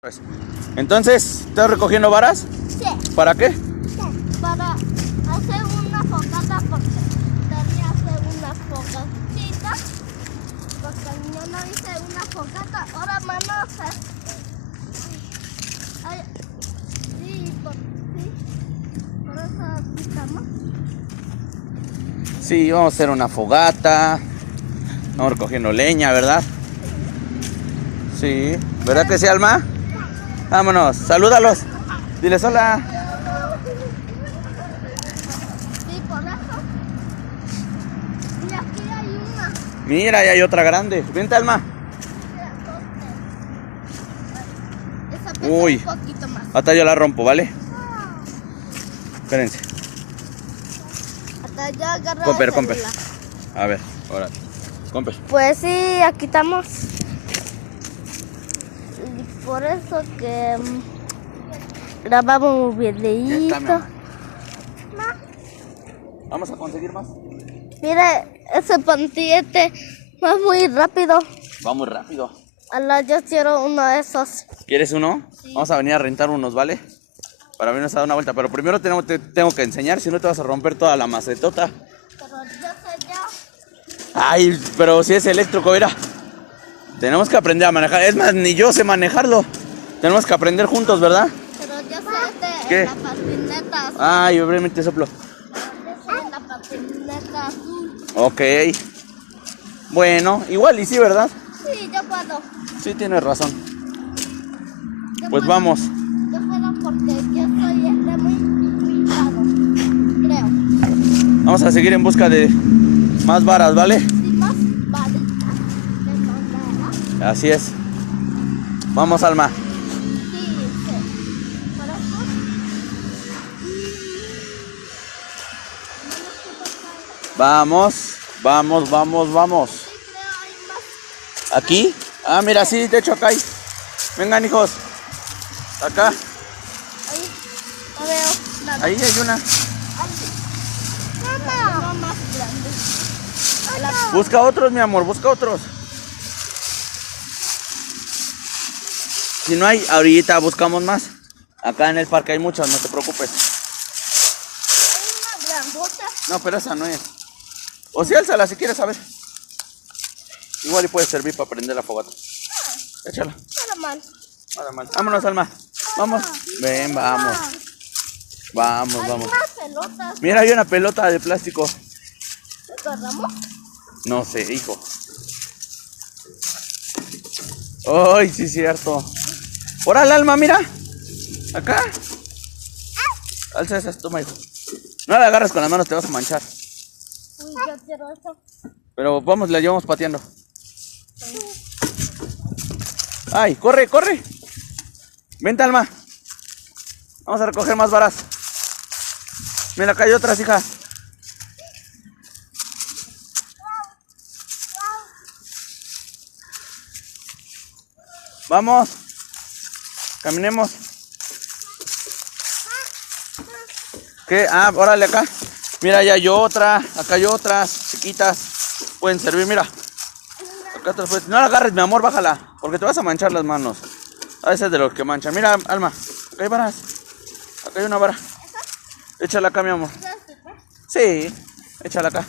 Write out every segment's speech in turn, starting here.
Pues, entonces, ¿estás recogiendo varas? Sí. ¿Para qué? Para hacer una fogata porque quería hacer una fogatita. Porque yo no hice una fogata. Ahora vamos a hacer. Ay, sí, por eso aquí estamos. Sí, vamos a hacer una fogata. Vamos recogiendo leña, ¿verdad? Sí. ¿Verdad que sí, Alma? Vámonos, salúdalos. Diles hola. Sí, por eso. Y aquí hay una. Mira, ya hay otra grande. Vente, Alma. Esa pesa Uy. un poquito más. Hasta yo la rompo, ¿vale? Espérense. Hasta ya agarré Comper, el comper. celular. A ver, ahora. Comper. Pues sí, aquí estamos. Y por eso que grabamos un Ya está, mi videíto. amor. Vamos a conseguir más. Mire, ese pantiete va muy rápido. Va muy rápido. Ala, yo quiero uno de esos. ¿Quieres uno? Sí. Vamos a venir a rentar unos, ¿vale? Para venirnos a dar una vuelta. Pero primero tengo que enseñar, si no te vas a romper toda la macetota. Pero yo sé ya. Ay, pero si es eléctrico, mira. Tenemos que aprender a manejar. Es más, ni yo sé manejarlo. Tenemos que aprender juntos, ¿verdad? Pero yo sé ¿Qué? la patineta azul. Ay, obviamente soplo. Yo sé la patineta azul. Ok. Bueno, igual y sí, ¿verdad? Sí, yo puedo. Sí, tienes razón. Yo Pues puedo. vamos. Yo puedo porque yo soy muy cuidado. Creo. Vamos a seguir en busca de más varas, ¿vale? Sí, más varitas de madera. Así es. Vamos, Alma. Sí, sí. Por eso. Vamos, vamos, vamos, vamos. Sí, creo hay más. ¿Aquí? Ah, mira, sí, de hecho acá hay. Vengan, hijos. Acá, Ahí no veo nada. ahí hay una. Mamá. Más grande. Busca otros, mi amor, busca otros. Si no hay, ahorita buscamos más. Acá en el parque hay muchas, no te preocupes. Hay una grandota. No, pero esa no es. O sí, álzala si quieres saber. Igual y puede servir para prender la fogata. Échala. Nada mal. Nada mal. Vámonos, Alma. Vamos. Ven, vamos. Vamos, Hay vamos. más pelotas. Mira, hay una pelota de plástico. ¿Agarramos? No sé, hijo. Ay, sí, cierto. Órale, Alma, mira. Acá. Alza esas, toma, hijo. No la agarras con las manos, te vas a manchar. Uy, yo quiero eso. Pero vamos, la llevamos pateando. Ay, corre, corre. Vente, Alma. Vamos a recoger más varas. Mira, acá hay otras, hija. Vamos. Caminemos. ¿Qué? Ah, órale acá. Mira, ya hay otra. Acá hay otras chiquitas. Pueden servir, mira. Acá te las puedes- No la agarres, mi amor, bájala. Porque te vas a manchar las manos. A veces de los que manchan. Mira, Alma. Acá hay varas. Acá hay una vara. Échala acá, mi amor. Sí, échala acá.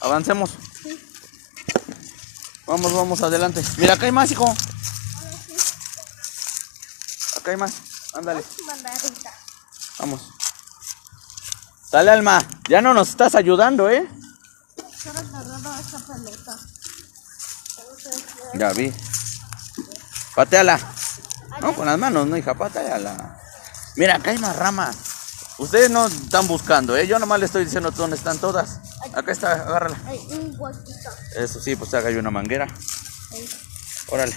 Avancemos. Vamos, vamos, adelante. Mira, acá hay más, hijo. Acá hay más. Ándale, Mandarita. vamos. Dale, Alma. Ya no nos estás ayudando, ¿eh? Quiero agarrar esa pelota. Ya vi. Pateala. No, con las manos, no, hija, pateala. Mira, acá hay más ramas. Ustedes no están buscando, ¿eh? Yo nomás le estoy diciendo dónde están todas. Acá está, agárrala. Hay un huequito. Eso sí, pues acá hay una manguera. Ahí. Órale,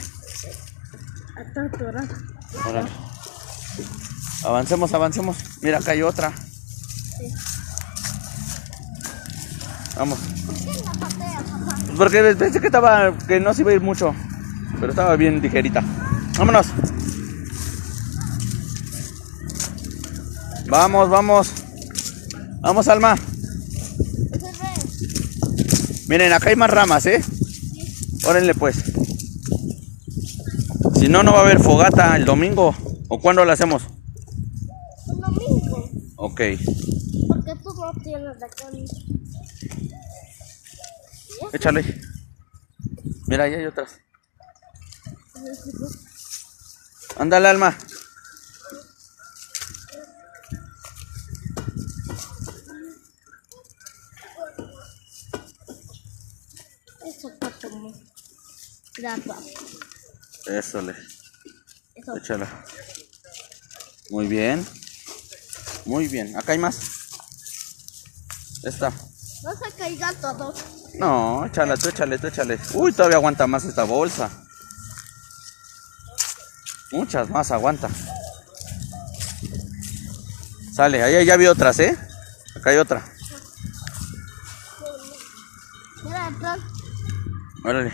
Hasta atrás. órale. Avancemos, avancemos. Mira, acá hay otra. Sí. Vamos. ¿Por qué la patea, papá? Pues porque pensé que no se iba a ir mucho. Pero estaba bien ligerita. Vámonos. Vamos, vamos. Vamos, Alma. Ese es Miren, acá hay más ramas, ¿eh? Órenle pues. Si no, no va a haber fogata el domingo. ¿O cuándo la hacemos? Un domingo. Ok. Porque tú no tienes de carne. Échale. Mira, ahí hay otras. Ándale, Alma. Eso está como grapa. Eso le. Eso. Échala. Muy bien. Muy bien. Acá hay más. Esta. No se caiga todo. No, échala, tú échale. Uy, todavía aguanta más esta bolsa. Muchas más aguanta. Sale, ahí ya vi otras, ¿eh? Acá hay otra. Mira atrás. Órale.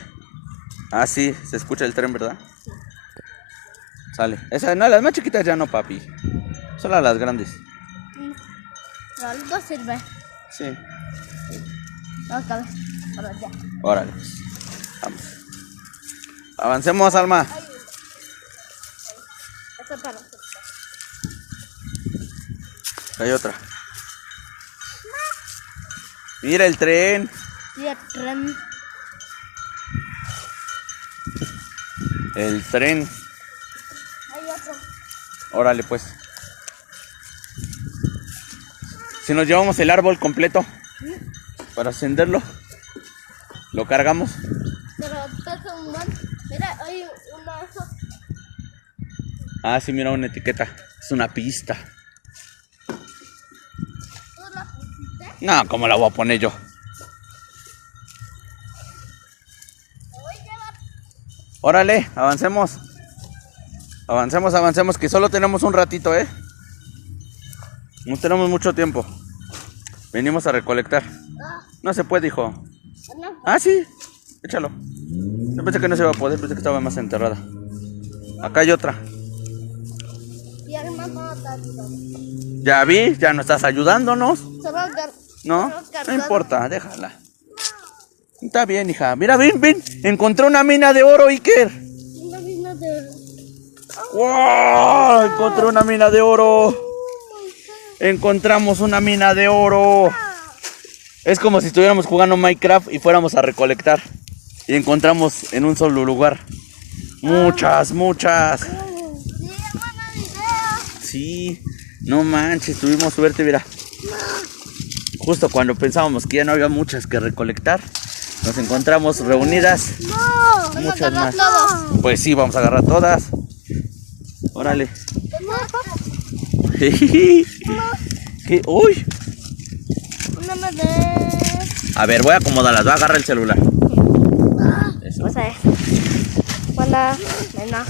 Ah, sí, se escucha el tren, ¿verdad? Sale. Esa, no, las más chiquitas ya no, papi. Solo las grandes. Pero algo sirve. Sí. Ok, ahora ya. Órale. Vamos. Avancemos, Alma. Eso para nosotros. Hay otra. Mira el tren. Y el tren. El tren. Hay otro. Órale, pues. Si nos llevamos el árbol completo para ascenderlo, lo cargamos. Pero pesa un buen. Mira, hay una de esas. Ah, sí, mira una etiqueta. Es una pista. ¿Tú la pusiste? No, ¿cómo la voy a poner yo? Te voy a llevar. Órale, avancemos. Avancemos, que solo tenemos un ratito, ¿eh? No tenemos mucho tiempo. Venimos a recolectar. No se puede, hijo. No, Ah, sí. Échalo. Yo pensé que no se iba a poder, pensé que estaba más enterrada. Acá hay otra. y el mamá está ayudando. Ya vi, ya no estás ayudándonos. Solo No, no cargando. importa, déjala. Está bien, hija. Mira, ven. Encontré una mina de oro, Iker. Una mina de. ¡Wow! Encontré una mina de oro. Encontramos una mina de oro. Es como si estuviéramos jugando Minecraft y fuéramos a recolectar. Y encontramos en un solo lugar muchas. Sí, hermana, video. Sí, no manches, tuvimos suerte, mira. Justo cuando pensábamos que ya no había muchas que recolectar, nos encontramos reunidas. No, Muchas más. Todos. Pues sí, vamos a agarrar todas. Órale. ¿Qué? ¡Uy! Una de. A ver, voy a acomodarlas, voy a agarrar el celular. No sé. Bueno, nena.